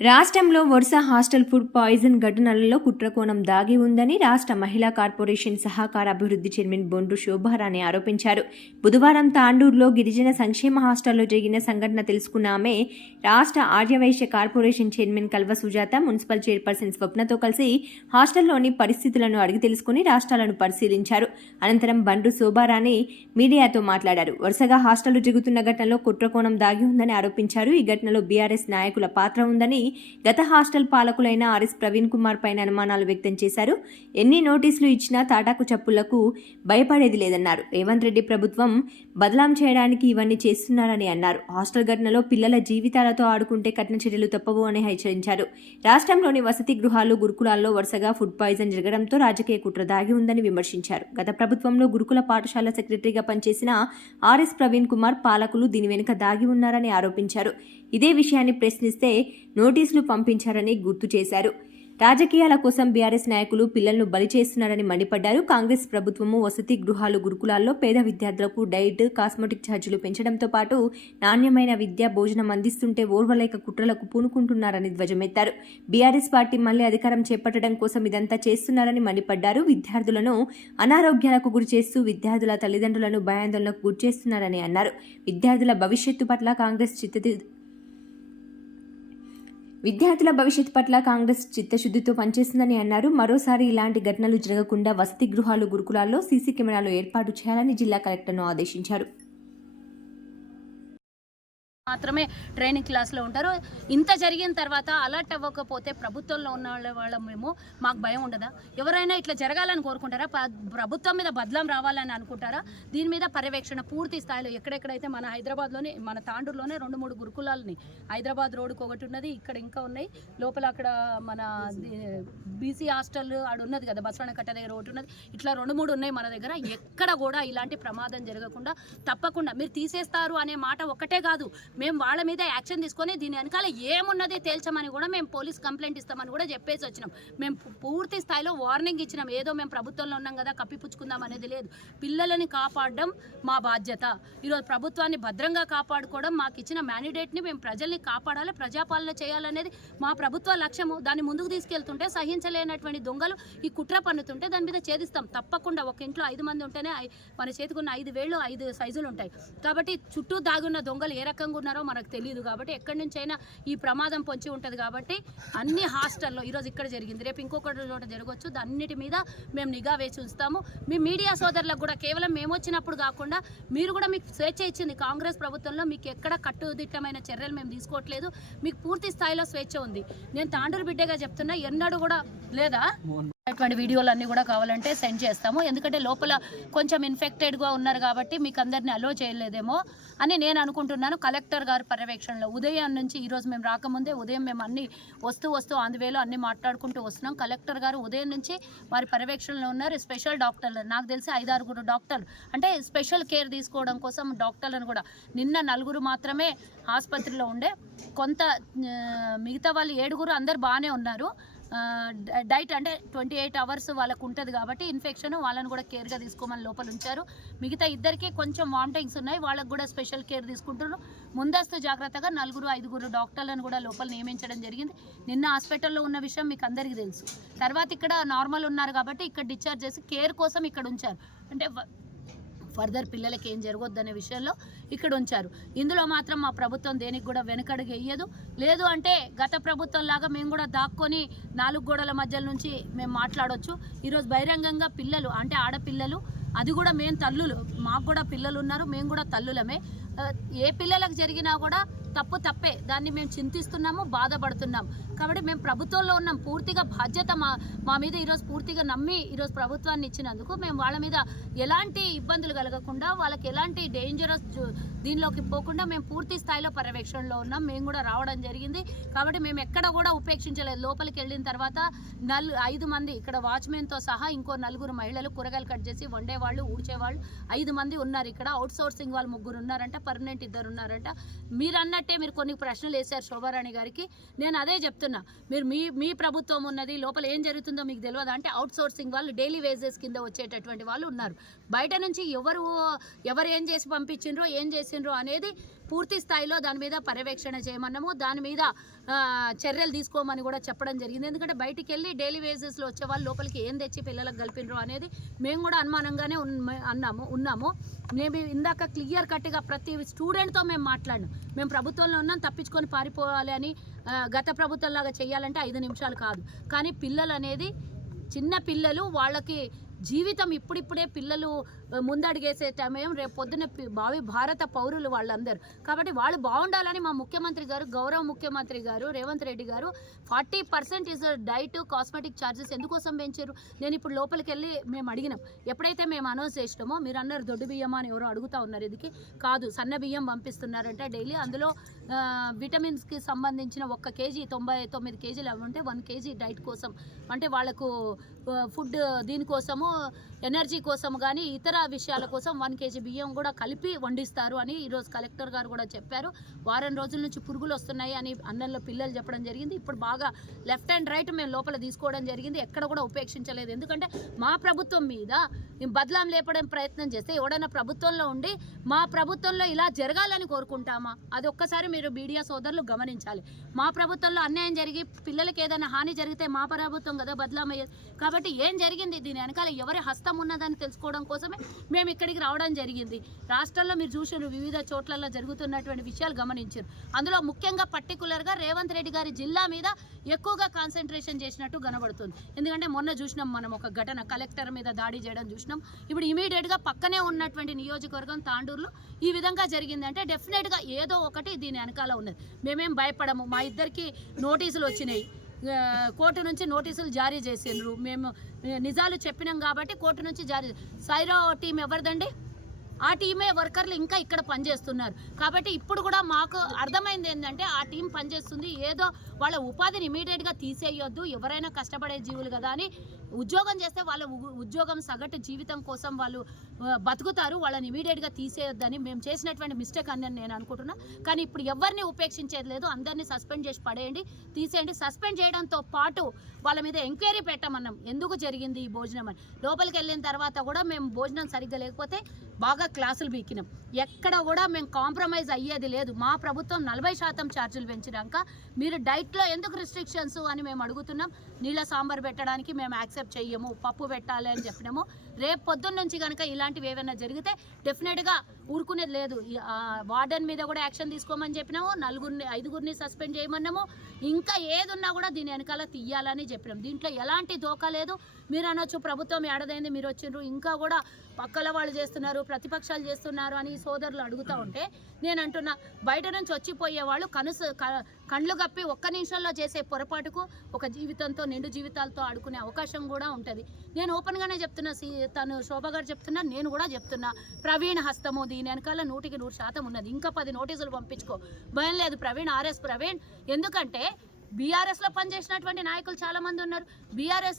రాష్ట్రంలో వరుస hostel food poison ఘటనలలో కుట్రకోణం దాగి ఉందని రాష్ట్ర మహిళా కార్పొరేషన్ సహకార అభివృద్ధి చైర్మన్ బొండ్రు శోభారాణి ఆరోపించారు. బుధవారం తాండూరులో గిరిజన సంక్షేమ హాస్టల్లో జరిగిన సంఘటన తెలుసుకున్న ఆమె రాష్ట్ర Arya Vysya corporation chairman Kalva Sujatha municipal chairperson స్వప్నతో కలిసి హాస్టల్లోని పరిస్థితులను అడిగి తెలుసుకుని రాష్ట్రాలను పరిశీలించారు. అనంతరం బండ్రు శోభారాణి మీడియాతో మాట్లాడారు. వరుసగా హాస్టల్లో జరుగుతున్న ఘటనలో కుట్రకోణం దాగి ఉందని ఆరోపించారు. ఈ ఘటనలో బీఆర్ఎస్ నాయకుల పాత్ర ఉందని గత హాస్టల్ పాలకులైన ఆర్ఎస్ ప్రవీణ్ కుమార్ పైన అనుమానాలు వ్యక్తం చేశారు. ఎన్ని నోటీసులు ఇచ్చినా తాటాకు చప్పులకు భయపడేది లేదన్నారు. రేవంత్ రెడ్డి ప్రభుత్వం బదలాం చేయడానికి ఇవన్నీ చేస్తున్నారని అన్నారు. హాస్టల్ ఘటనలో పిల్లల జీవితాలతో ఆడుకుంటే కఠిన చర్యలు తప్పవు అని హెచ్చరించారు. రాష్ట్రంలోని వసతి గృహాలు గురుకులాల్లో వరుసగా ఫుడ్ పాయిజన్ జరగడంతో రాజకీయ కుట్ర దాగి ఉందని విమర్శించారు. గత ప్రభుత్వంలో గురుకుల పాఠశాల సెక్రటరీగా పనిచేసిన ఆర్ఎస్ ప్రవీణ్ కుమార్ పాలకులు దీని వెనుక దాగి ఉన్నారని ఆరోపించారు. ఇదే విషయాన్ని ప్రశ్నిస్తే నోటీసులు పంపించారని గుర్తు చేశారు. రాజకీయాల కోసం బీఆర్ఎస్ నాయకులు పిల్లలను బలి చేస్తున్నారని మండిపడ్డారు. కాంగ్రెస్ ప్రభుత్వము వసతి గృహాలు గురుకులాల్లో పేద విద్యార్థులకు డైట్ కాస్మెటిక్ ఛార్జీలు పెంచడంతో పాటు నాణ్యమైన విద్య భోజనం అందిస్తుంటే ఓర్వలేక కుట్రలకు పూనుకుంటున్నారని ధ్వజమెత్తారు. బీఆర్ఎస్ పార్టీ మళ్ళీ అధికారం చేపట్టడం కోసం ఇదంతా చేస్తున్నారని మండిపడ్డారు. విద్యార్థులను అనారోగ్యాలకు గురి చేస్తూ విద్యార్థుల తల్లిదండ్రులను భయాందోళనకు గురి చేస్తున్నారని అన్నారు. విద్యార్థుల భవిష్యత్తు పట్ల కాంగ్రెస్ చిత్తతి విద్యార్థుల భవిష్యత్ పట్ల కాంగ్రెస్ చిత్తశుద్ధితో పనిచేస్తుందని అన్నారు. మరోసారి ఇలాంటి ఘటనలు జరగకుండా వసతి గృహాలు గురుకులాల్లో సీసీ కెమెరాలు ఏర్పాటు చేయాలని జిల్లా కలెక్టర్ను ఆదేశించారు. మాత్రమే ట్రైనింగ్ క్లాస్లో ఉంటారు. ఇంత జరిగిన తర్వాత అలర్ట్ అవ్వకపోతే ప్రభుత్వంలో ఉన్న వాళ్ళ మేము మాకు భయం ఉండదా? ఎవరైనా ఇట్లా జరగాలని కోరుకుంటారా? ప్రభుత్వం మీద బదలం రావాలని అనుకుంటారా? దీని మీద పర్యవేక్షణ పూర్తి స్థాయిలో ఎక్కడెక్కడైతే మన హైదరాబాద్లోనే మన తాండూరులోనే రెండు మూడు గురుకులాలని హైదరాబాద్ రోడ్డుకు ఒకటి ఉన్నది ఇక్కడ ఇంకా ఉన్నాయి. లోపల అక్కడ మన బీసీ హాస్టల్ ఆడ ఉన్నది కదా బసవణ కట్ట దగ్గర ఒకటి ఉన్నది. ఇట్లా రెండు మూడు ఉన్నాయి మన దగ్గర. ఎక్కడ కూడా ఇలాంటి ప్రమాదం జరగకుండా తప్పకుండా మీరు తీసేస్తారు అనే మాట ఒక్కటే కాదు. మేము వాళ్ళ మీద యాక్షన్ తీసుకొని దీని వెనకాల ఏమున్నది తేల్చమని కూడా మేము పోలీస్ కంప్లైంట్ ఇస్తామని కూడా చెప్పేసి వచ్చినాం. మేము పూర్తి స్థాయిలో వార్నింగ్ ఇచ్చినాం. ఏదో మేము ప్రభుత్వంలో ఉన్నాం కదా కప్పిపుచ్చుకుందాం అనేది లేదు. పిల్లలని కాపాడడం మా బాధ్యత. ఈరోజు ప్రభుత్వాన్ని భద్రంగా కాపాడుకోవడం మాకు ఇచ్చిన మ్యాండిడేట్ని మేము ప్రజల్ని కాపాడాలి ప్రజాపాలన చేయాలనేది మా ప్రభుత్వ లక్ష్యము. దాన్ని ముందుకు తీసుకెళ్తుంటే సహించలేనటువంటి దొంగలు ఈ కుట్ర పన్నుతుంటే దాని మీద ఛేదిస్తాం. తప్పకుండా ఒక ఇంట్లో ఐదు మంది ఉంటేనే మన మన చేతికున్న ఐదు వేళ్ళు ఐదు సైజులు ఉంటాయి. కాబట్టి చుట్టూ దాగున్న దొంగలు ఏ రకంగా ఉన్నారో మనకు తెలియదు కాబట్టి ఎక్కడి నుంచైనా ఈ ప్రమాదం పొంచి ఉంటుంది కాబట్టి అన్ని హాస్టల్లో ఈరోజు ఇక్కడ జరిగింది. రేపు ఇంకొకటి చోట జరగవచ్చు అన్నిటి మీద మేము నిఘా వేసి ఉంచుతాము. మీ మీడియా సోదరులకు కూడా కేవలం మేము వచ్చినప్పుడు కాకుండా మీరు కూడా మీకు స్వేచ్ఛ ఇచ్చింది కాంగ్రెస్ ప్రభుత్వంలో. మీకు ఎక్కడ కట్టుదిట్టమైన చర్యలు మేము తీసుకోవట్లేదు. మీకు పూర్తి స్థాయిలో స్వేచ్ఛ ఉంది. నేను తాండూరు బిడ్డగా చెప్తున్నా ఎన్నడూ కూడా లేదా? అటువంటి వీడియోలు అన్ని కూడా కావాలంటే సెండ్ చేస్తాము. ఎందుకంటే లోపల కొంచెం ఇన్ఫెక్టెడ్గా ఉన్నారు కాబట్టి మీకు అందరిని అలో చేయలేదేమో అని నేను అనుకుంటున్నాను. కలెక్టర్ గారి పర్యవేక్షణలో ఉదయం నుంచి ఈరోజు మేము రాకముందే ఉదయం మేము అన్ని వస్తూ వస్తూ అందువేలో అన్ని మాట్లాడుకుంటూ వస్తున్నాం. కలెక్టర్ గారు ఉదయం నుంచి వారి పర్యవేక్షణలో ఉన్నారు. స్పెషల్ డాక్టర్లు నాకు తెలిసి ఐదారుగురు డాక్టర్లు అంటే స్పెషల్ కేర్ తీసుకోవడం కోసం డాక్టర్లను కూడా నిన్న నలుగురు మాత్రమే ఆసుపత్రిలో ఉండే కొంత మిగతా వాళ్ళు ఏడుగురు అందరు బాగానే ఉన్నారు. డైట్ అంటే ట్వంటీ ఎయిట్ అవర్స్ వాళ్ళకు ఉంటుంది కాబట్టి ఇన్ఫెక్షన్ వాళ్ళని కూడా కేర్గా తీసుకోమని లోపల ఉంచారు. మిగతా ఇద్దరికి కొంచెం వామిటింగ్స్ ఉన్నాయి. వాళ్ళకు కూడా స్పెషల్ కేర్ తీసుకుంటున్నారు. ముందస్తు జాగ్రత్తగా నలుగురు ఐదుగురు డాక్టర్లను కూడా లోపల నియమించడం జరిగింది. నిన్న హాస్పిటల్లో ఉన్న విషయం మీకు అందరికీ తెలుసు. తర్వాత ఇక్కడ నార్మల్ ఉన్నారు కాబట్టి ఇక్కడ డిశ్చార్జ్ చేసి కేర్ కోసం ఇక్కడ ఉంచారు. అంటే ఫర్దర్ పిల్లలకి ఏం జరగొద్దనే విషయంలో ఇక్కడ ఉంచారు. ఇందులో మాత్రం మా ప్రభుత్వం దేనికి కూడా వెనకడుగు వేయదు. లేదు అంటే గత ప్రభుత్వం లాగా మేము కూడా దాక్కొని నాలుగు గోడల మధ్య నుంచి మేము మాట్లాడవచ్చు ఈరోజు బహిరంగంగా పిల్లలు అంటే ఆడపిల్లలు అది కూడా మేము తల్లులు మాకు కూడా పిల్లలు ఉన్నారు మేము కూడా తల్లులమే. ఏ పిల్లలకు జరిగినా కూడా తప్పు తప్పే. దాన్ని మేము చింతిస్తున్నాము బాధపడుతున్నాం కాబట్టి మేము ప్రభుత్వంలో ఉన్నాం. పూర్తిగా బాధ్యత మా మా మీద ఈరోజు పూర్తిగా నమ్మి ఈరోజు ప్రభుత్వాన్ని ఇచ్చినందుకు మేము వాళ్ళ మీద ఎలాంటి ఇబ్బందులు కలగకుండా వాళ్ళకి ఎలాంటి డేంజరస్ దీనిలోకి పోకుండా మేము పూర్తి స్థాయిలో పర్యవేక్షణలో ఉన్నాం. మేము కూడా రావడం జరిగింది. కాబట్టి మేము ఎక్కడ కూడా ఉపేక్షించలేదు. లోపలికి వెళ్ళిన తర్వాత నల్ ఐదు మంది ఇక్కడ వాచ్మెన్తో సహా ఇంకో నలుగురు మహిళలు కూరగాయలు కట్ చేసి వండేవాళ్ళు ఊడ్చేవాళ్ళు. ఐదు మంది ఉన్నారు ఇక్కడ. అవుట్ సోర్సింగ్ వాళ్ళు ముగ్గురు ఉన్నారంట. పర్మనెంట్ ఇద్దరు ఉన్నారంట. మీరు మీరు కొన్ని ప్రశ్నలు వేశారు శోభారాణి గారికి. నేను అదే చెప్తున్నా. మీరు మీ మీ ప్రభుత్వం ఉన్నది లోపల ఏం జరుగుతుందో మీకు తెలియదు? అంటే అవుట్ సోర్సింగ్ వాళ్ళు డైలీ వేజెస్ కింద వచ్చేటటువంటి వాళ్ళు ఉన్నారు. బయట నుంచి ఎవరు ఎవరు ఏం చేసి పంపించిండ్రో ఏం చేసిండ్రో అనేది పూర్తి స్థాయిలో దాని మీద పర్యవేక్షణ చేయమన్నాము. దాని మీద చర్యలు తీసుకోమని కూడా చెప్పడం జరిగింది. ఎందుకంటే బయటికి వెళ్ళి డైలీ వేజెస్లో వచ్చే వాళ్ళు లోపలికి ఏం తెచ్చి పిల్లలకు కలిపినరు అనేది మేము కూడా అనుమానంగానే అన్నాము ఉన్నాము. మేము ఇందాక క్లియర్ కట్గా ప్రతి స్టూడెంట్తో మేము మాట్లాడినాం. మేము ప్రభుత్వంలో ఉన్నాం తప్పించుకొని పారిపోవాలి అని గత ప్రభుత్వంలాగా చేయాలంటే ఐదు నిమిషాలు కాదు. కానీ పిల్లలు అనేది చిన్న పిల్లలు వాళ్ళకి జీవితం ఇప్పుడిప్పుడే పిల్లలు ముందడిగేసే ముందడుగేసే సమయం రేపు పొద్దున పి- భావి భారత పౌరులు వాళ్ళందరూ. కాబట్టి వాళ్ళు బాగుండాలని మా ముఖ్యమంత్రి గారు గౌరవ ముఖ్యమంత్రి గారు రేవంత్ రెడ్డి గారు forty percent is diet cosmetic charges ఎందుకోసం పెంచారు? నేను ఇప్పుడు లోపలికి వెళ్ళి మేము అడిగినాం. ఎప్పుడైతే మేము అనౌన్స్ చేసినామో మీరు అన్నారు దొడ్డు బియ్యం అని ఎవరో అడుగుతా ఉన్నారు ఇదికి. కాదు సన్న బియ్యం పంపిస్తున్నారంట డైలీ. అందులో విటమిన్స్కి సంబంధించిన ఒక్క కేజీ తొంభై తొమ్మిది కేజీలు అవి ఉంటే వన్ కేజీ డైట్ కోసం. అంటే వాళ్ళకు ఫుడ్ దీనికోసము ఎనర్జీ కోసం కానీ ఇతర విషయాల కోసం వన్ కేజీ బియ్యం కూడా కలిపి వండిస్తారు అని ఈరోజు కలెక్టర్ గారు కూడా చెప్పారు. వారం రోజుల నుంచి పురుగులు వస్తున్నాయి అని అన్నంలో పిల్లలు చెప్పడం జరిగింది. ఇప్పుడు బాగా లెఫ్ట్ అండ్ రైట్ మేము లోపల తీసుకోవడం జరిగింది. ఎక్కడ కూడా ఉపేక్షించలేదు. ఎందుకంటే మా ప్రభుత్వం మీద బదలాం లేపడం ప్రయత్నం చేస్తే ఎవడైనా ప్రభుత్వంలో ఉండి మా ప్రభుత్వంలో ఇలా జరగాలని కోరుకుంటామా? అది ఒక్కసారి మీరు మీడియా సోదరులు గమనించాలి. మా ప్రభుత్వంలో అన్యాయం జరిగి పిల్లలకి ఏదైనా హాని జరిగితే మా ప్రభుత్వం కదా బదలామయ్యేది కాబట్టి ఏం జరిగింది? దీని వెనకాల ఎవరి హస్తం ఉన్నదని తెలుసుకోవడం కోసమే మేము ఇక్కడికి రావడం జరిగింది. రాష్ట్రంలో మీరు చూసారు వివిధ చోట్లలో జరుగుతున్నటువంటి విషయాలు గమనించారు అందులో ముఖ్యంగా పర్టికులర్గా రేవంత్ రెడ్డి గారి జిల్లా మీద ఎక్కువగా కాన్సన్ట్రేషన్ చేసినట్టు కనబడుతుంది. ఎందుకంటే మొన్న చూసినాం మనం ఒక ఘటన కలెక్టర్ మీద దాడి చేయడం చూసినాం. ఇప్పుడు ఇమీడియట్గా పక్కనే ఉన్నటువంటి నియోజకవర్గం తాండూరులో ఈ విధంగా జరిగిందంటే డెఫినెట్గా ఏదో ఒకటి దీని వెనకాల ఉన్నది. మేమేం భయపడము మా ఇద్దరికి నోటీసులు వచ్చినాయి. కోర్టు నుంచి నోటీసులు జారీ చేసిండ్రు. మేము నిజాలు చెప్పినాం కాబట్టి కోర్టు నుంచి జారీ సైరో టీం ఎవరిదండి? ఆ టీమే వర్కర్లు ఇంకా ఇక్కడ పనిచేస్తున్నారు. కాబట్టి ఇప్పుడు కూడా మాకు అర్థమైంది ఏంటంటే ఆ టీం పనిచేస్తుంది. ఏదో వాళ్ళ ఉపాధిని ఇమీడియట్గా తీసేయొద్దు. ఎవరైనా కష్టపడే జీవులు కదా అని ఉద్యోగం చేస్తే వాళ్ళ ఉ- ఉద్యోగం సగటు జీవితం కోసం వాళ్ళు బతుకుతారు వాళ్ళని ఇమీడియట్గా తీసేయొద్దని మేము చేసినటువంటి మిస్టేక్ అని నేను అనుకుంటున్నా. కానీ ఇప్పుడు ఎవరిని ఉపేక్షించేది లేదు అందరినీ సస్పెండ్ చేసి పడేయండి తీసేయండి. సస్పెండ్ చేయడంతో పాటు వాళ్ళ మీద ఎంక్వైరీ పెట్టమన్నాం. ఎందుకు జరిగింది ఈ భోజనం అని? లోపలికి వెళ్ళిన తర్వాత కూడా మేము భోజనం సరిగ్గా లేకపోతే బాగా క్లాసులు బీకినాం. ఎక్కడ కూడా మేము కాంప్రమైజ్ అయ్యేది లేదు. మా ప్రభుత్వం నలభై శాతం ఛార్జీలు పెంచినాక మీరు డైట్లో ఎందుకు రిస్ట్రిక్షన్స్ అని మేము అడుగుతున్నాం. నీళ్ళ సాంబార్ పెట్టడానికి మేము యాక్సెప్ట్ చెయ్యము పప్పు పెట్టాలి అని చెప్పినాము. రేపు పొద్దున్న నుంచి కనుక ఇలాంటివి ఏమైనా జరిగితే డెఫినెట్గా ఊరుకునేది లేదు. వార్డెన్ మీద కూడా యాక్షన్ తీసుకోమని చెప్పినాము నలుగురిని ఐదుగురిని సస్పెండ్ చేయమన్నాము. ఇంకా ఏది ఉన్నా కూడా దీని వెనకాల తీయాలని చెప్పినాం. దీంట్లో ఎలాంటి దోకా లేదు. మీరు అనొచ్చు ప్రభుత్వం ఏడదైంది మీరు వచ్చిండ్రు. ఇంకా కూడా పక్కల వాళ్ళు చేస్తున్నారు ప్రతిపక్షాలు చేస్తున్నారు అని సోదరులు అడుగుతూ ఉంటే నేను అంటున్నా బయట నుంచి వచ్చిపోయే వాళ్ళు కనుస కండ్లు కప్పి ఒక్క నిమిషంలో చేసే పొరపాటుకు ఒక జీవితంతో నిండు జీవితాలతో ఆడుకునే అవకాశం కూడా ఉంటుంది. నేను ఓపెన్గానే చెప్తున్నా సి తను శోభ గారు చెప్తున్నా నేను కూడా చెప్తున్నా. ప్రవీణ్ హస్తము దీని వెనకాల నూటికి నూరు శాతం ఉన్నది. ఇంకా పది నోటీసులు పంపించుకో. భయం లేదు ప్రవీణ్ ఆర్ఎస్ ప్రవీణ్. ఎందుకంటే బీఆర్ఎస్లో పనిచేసినటువంటి నాయకులు చాలామంది ఉన్నారు. బీఆర్ఎస్